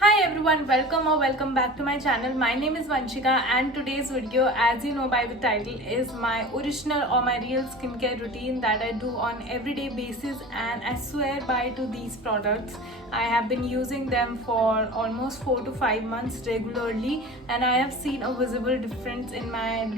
Hi everyone, welcome back to my channel. My name is Vanshika and today's video, as you know by the title, is my original or my real skincare routine that I do on everyday basis, and I swear by to these products. I have been using them for almost 4 to 5 months regularly, and I have seen a visible difference in my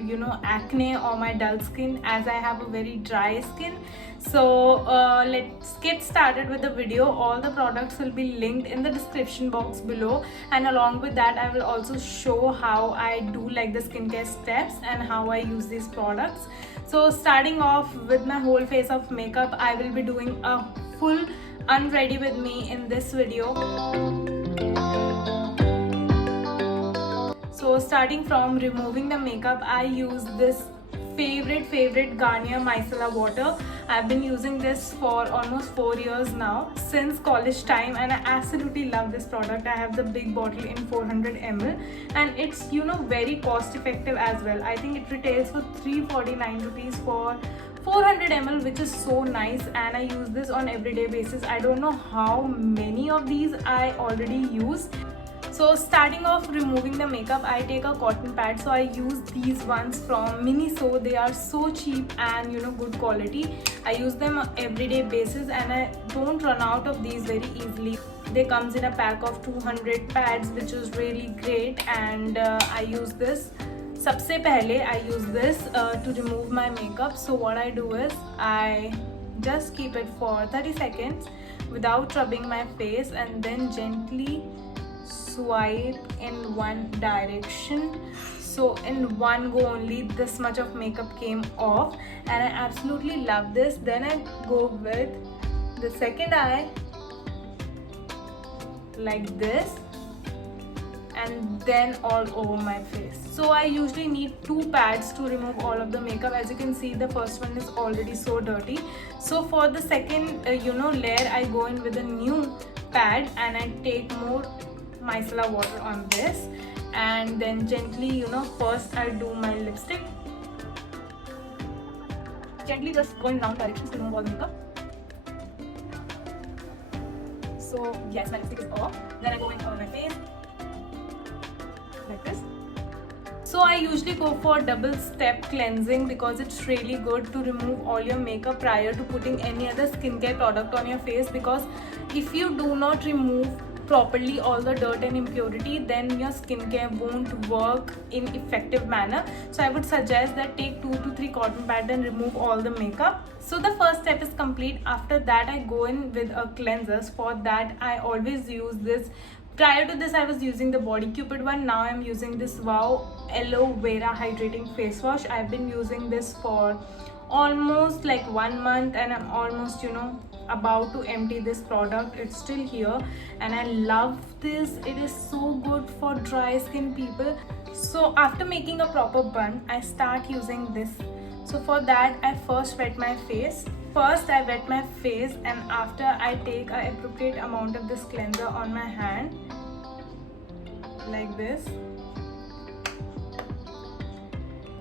acne or my dull skin, as I have a very dry skin. So let's get started with the video. All the products will be linked in the description box below, and along with that I will also show how I do like the skincare steps and how I use these products. So starting off with my whole face of makeup, I will be doing a full unready with me in this video. So starting from removing the makeup, I use this favorite Garnier Micellar water. I've been using this for almost 4 years now, since college time, and I absolutely love this product. I have the big bottle in 400 ml, and it's very cost effective as well. I think it retails for 349 rupees for 400 ml, which is so nice, and I use this on everyday basis. I don't know how many of these I already use. So starting off removing the makeup, I take a cotton pad. So I use these ones from Miniso. They are so cheap and good quality. I use them on everyday basis, and I don't run out of these very easily. They comes in a pack of 200 pads, which is really great, and I use this. सबसे पहले I use this to remove my makeup. So what I do is I just keep it for 30 seconds without rubbing my face, and then gently swipe in one direction. So in one go only this much of makeup came off, and I absolutely love this. Then I go with the second eye like this, and then all over my face. So I usually need 2 pads to remove all of the makeup. As you can see, the first one is already so dirty. So for the second layer, I go in with a new pad, and I take more micellar water on this, and then gently first I'll do my lipstick, gently just go in down directions to remove all the makeup. So yes, my lipstick is off. Then I go in on my face like this. So I usually go for double step cleansing because it's really good to remove all your makeup prior to putting any other skincare product on your face, because if you do not remove properly all the dirt and impurity, then your skincare won't work in effective manner. So I would suggest that take 2 to 3 cotton pads and remove all the makeup. So the first step is complete. After that I go in with a cleanser. For that I always use this. Prior to this I was using the Body Cupid one. Now I'm using this Wow Aloe Vera Hydrating Face Wash. I've been using this for almost like 1 month, and I'm almost about to empty this product. It's still here, and I love this. It is so good for dry skin people. So after making a proper bun, I start using this. So for that I first wet my face. I wet my face, and after I take an appropriate amount of this cleanser on my hand like this,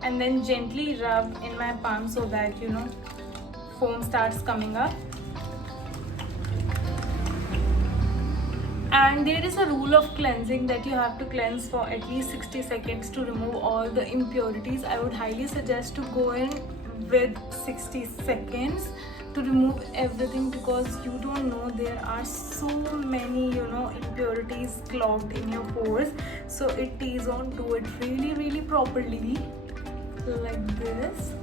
and then gently rub in my palm so that foam starts coming up. And there is a rule of cleansing that you have to cleanse for at least 60 seconds to remove all the impurities. I would highly suggest to go in with 60 seconds to remove everything, because you don't know, there are so many impurities clogged in your pores. So it is on, do it really properly like this.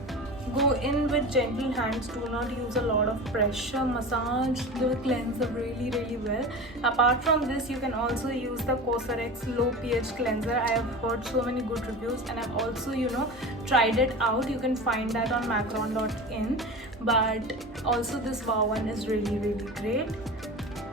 Go in with gentle hands. Do not use a lot of pressure. Massage the cleanser really well. Apart from this, you can also use the Cosrx low pH cleanser. I have heard so many good reviews, and I've also tried it out. You can find that on macron.in, but also this Wow one is really great.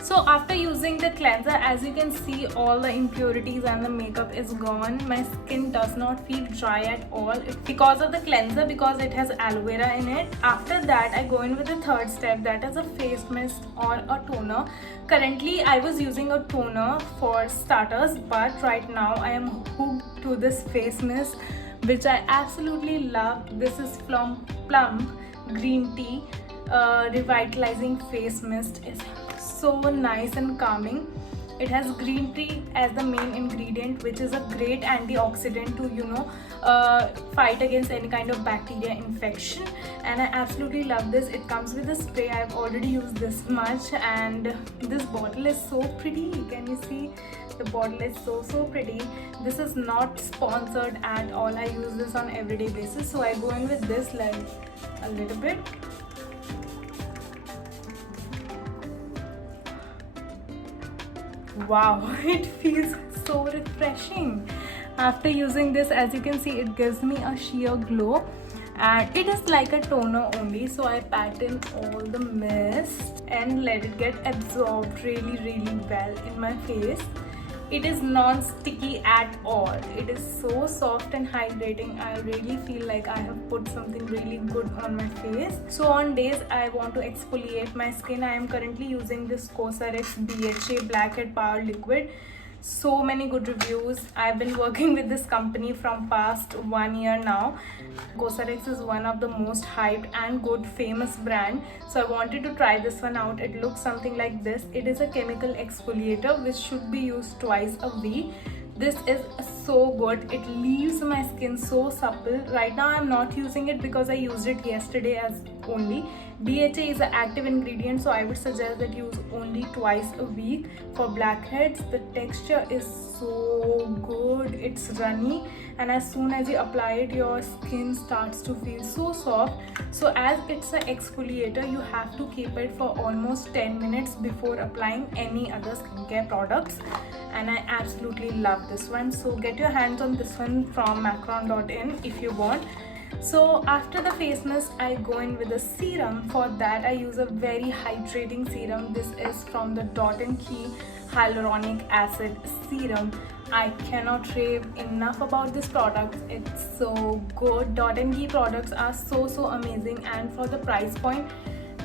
So after using the cleanser, as you can see, all the impurities and the makeup is gone. My skin does not feel dry at all because of the cleanser, because it has aloe vera in it. After that I go in with the third step, that is a face mist or a toner. Currently I was using a toner for starters, but right now I am hooked to this face mist, which I absolutely love. This is from Plum Green Tea Revitalizing Face Mist. Is so nice and calming. It has green tea as the main ingredient, which is a great antioxidant to fight against any kind of bacteria infection. And I absolutely love this. It comes with a spray. I've already used this much, and this bottle is so pretty. Can you see? The bottle is so pretty. This is not sponsored at all. I use this on everyday basis, so I go in with this like a little bit. Wow, it feels so refreshing. After using this, as you can see, it gives me a sheer glow, and it is like a toner only, so I pat in all the mist and let it get absorbed really well in my face. It is non-sticky at all. It is so soft and hydrating. I really feel like I have put something really good on my face. So on days I want to exfoliate my skin, I am currently using this Cosrx BHA Blackhead Power Liquid. So many good reviews. I've been working with this company from past 1 year now. Cosrx is one of the most hyped and good famous brand, so I wanted to try this one out. It looks something like this. It is a chemical exfoliator which should be used twice a week. This is so good. It leaves my skin so supple. Right now I'm not using it because I used it yesterday as only. BHA is an active ingredient, so I would suggest that use only twice a week. For blackheads, the texture is so good. It's runny, and as soon as you apply it, your skin starts to feel so soft. So as it's an exfoliator, you have to keep it for almost 10 minutes before applying any other skincare products, and I absolutely love this one. So get your hands on this one from macron.in if you want. So after the face mist, I go in with a serum. For that I use a very hydrating serum. This is from the Dot & Key Hyaluronic Acid Serum. I cannot rave enough about this product. It's so good. Dot & Key products are so amazing, and for the price point,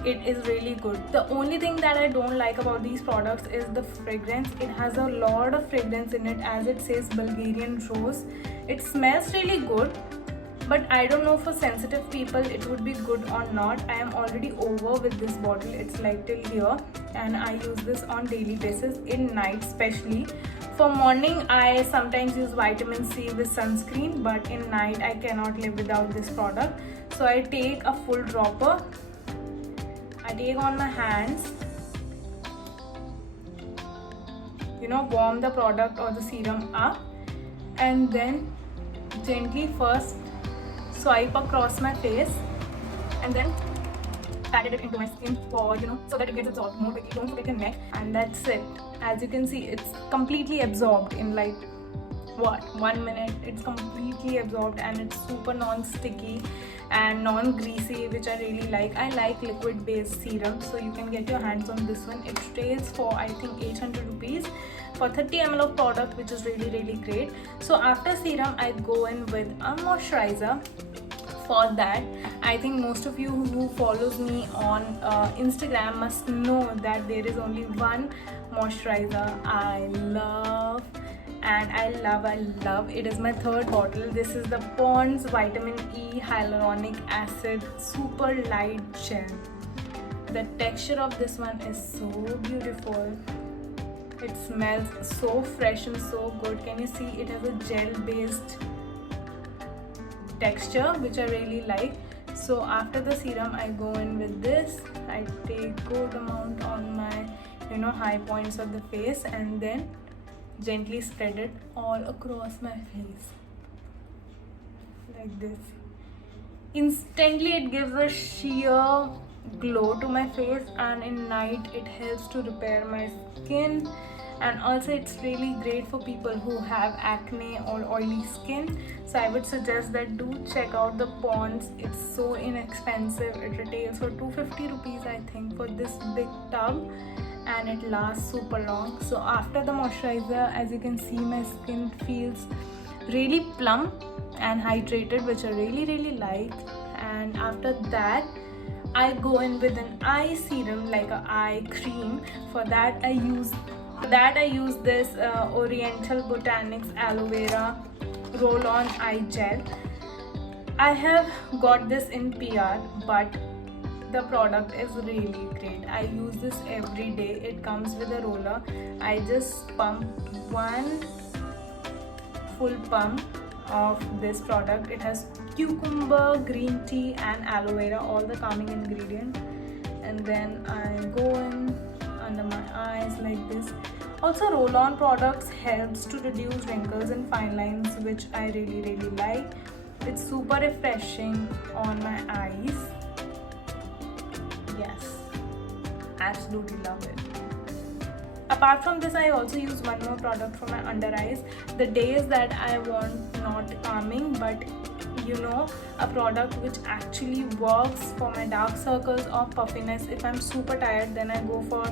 it is really good. The only thing that I don't like about these products is the fragrance. It has a lot of fragrance in it, as it says Bulgarian rose. It smells really good, but I don't know for sensitive people it would be good or not. I am already over with this bottle. It's like till here, and I use this on daily basis, in night especially. For morning, I sometimes use vitamin C with sunscreen, but in night I cannot live without this product. So I take a full dropper, I take on my hands, warm the product or the serum up, and then gently first swipe across my face, and then pat it into my skin for so that it gets absorbed more quickly. Don't forget your neck, and that's it. As you can see, it's completely absorbed in like 1 minute. It's completely absorbed, and it's super non-sticky and non-greasy, which I really like. I like liquid based serum, so you can get your hands on this one. It retails for I think 800 rupees for 30 ml of product, which is really great. So after serum, I go in with a moisturizer. For that, I think most of you who follows me on Instagram must know that there is only one moisturizer I love, and I love. It is my third bottle. This is the Pond's Vitamin E Hyaluronic Acid Super Light Gel. The texture of this one is so beautiful. It smells so fresh and so good. Can you see? It has a gel based texture, which I really like. So after the serum, I go in with this. I take good amount on my high points of the face, and then gently spread it all across my face like this. Instantly it gives a sheer glow to my face, and in night it helps to repair my skin. And also it's really great for people who have acne or oily skin. So I would suggest that do check out the Pond's. It's so inexpensive. It retails for 250 rupees I think for this big tub, and it lasts super long. So after the moisturizer, as you can see, my skin feels really plump and hydrated, which I really like. And after that, I go in with an eye serum, like an eye cream. For that I use this Oriental Botanics Aloe Vera Roll-On Eye Gel. I have got this in PR, but the product is really great. I use this every day. It comes with a roller. I just pump one full pump of this product. It has cucumber, green tea and aloe vera, all the calming ingredients, and then I go in under my eyes like this. Also, roll-on products helps to reduce wrinkles and fine lines, which I really like. It's super refreshing on my eyes. Yes, absolutely love it. Apart from this, I also use one more product for my under eyes. The days that I want not calming, but a product which actually works for my dark circles or puffiness. If I'm super tired, then I go for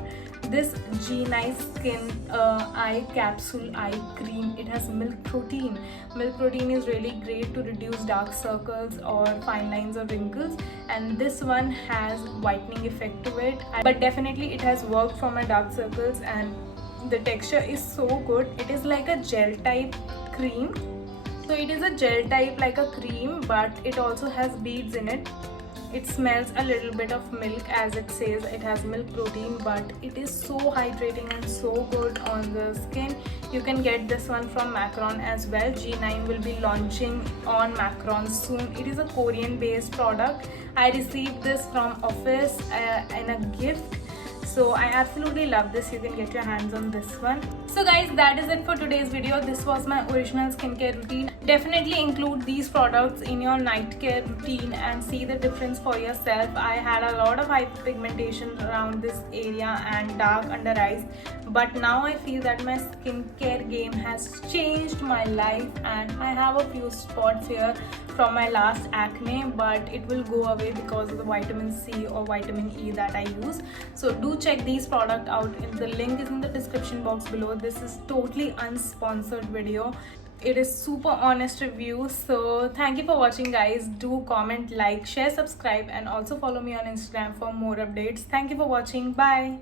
this G-Nice Skin Eye Capsule Eye Cream. It has milk protein. Milk protein is really great to reduce dark circles or fine lines or wrinkles, and this one has whitening effect to it. But definitely it has worked for my dark circles, and the texture is so good. It is like a gel type cream. So it is a gel type like a cream, but it also has beads in it. It smells a little bit of milk, as it says it has milk protein, but it is so hydrating and so good on the skin. You can get this one from Macron as well. G9 will be launching on Macron soon. It is a Korean based product. I received this from office in a gift. So I absolutely love this. You can get your hands on this one. So guys, that is it for today's video. This was my original skincare routine. Definitely include these products in your night care routine and see the difference for yourself. I had a lot of hyperpigmentation around this area and dark under eyes, but now I feel that my skincare game has changed my life, and I have a few spots here from my last acne, but it will go away because of the vitamin C or vitamin E that I use. So do check these products out. The link is in the description box below. This is totally unsponsored video. It is super honest review. So thank you for watching guys. Do comment, like, share, subscribe, and also follow me on Instagram for more updates. Thank you for watching. Bye.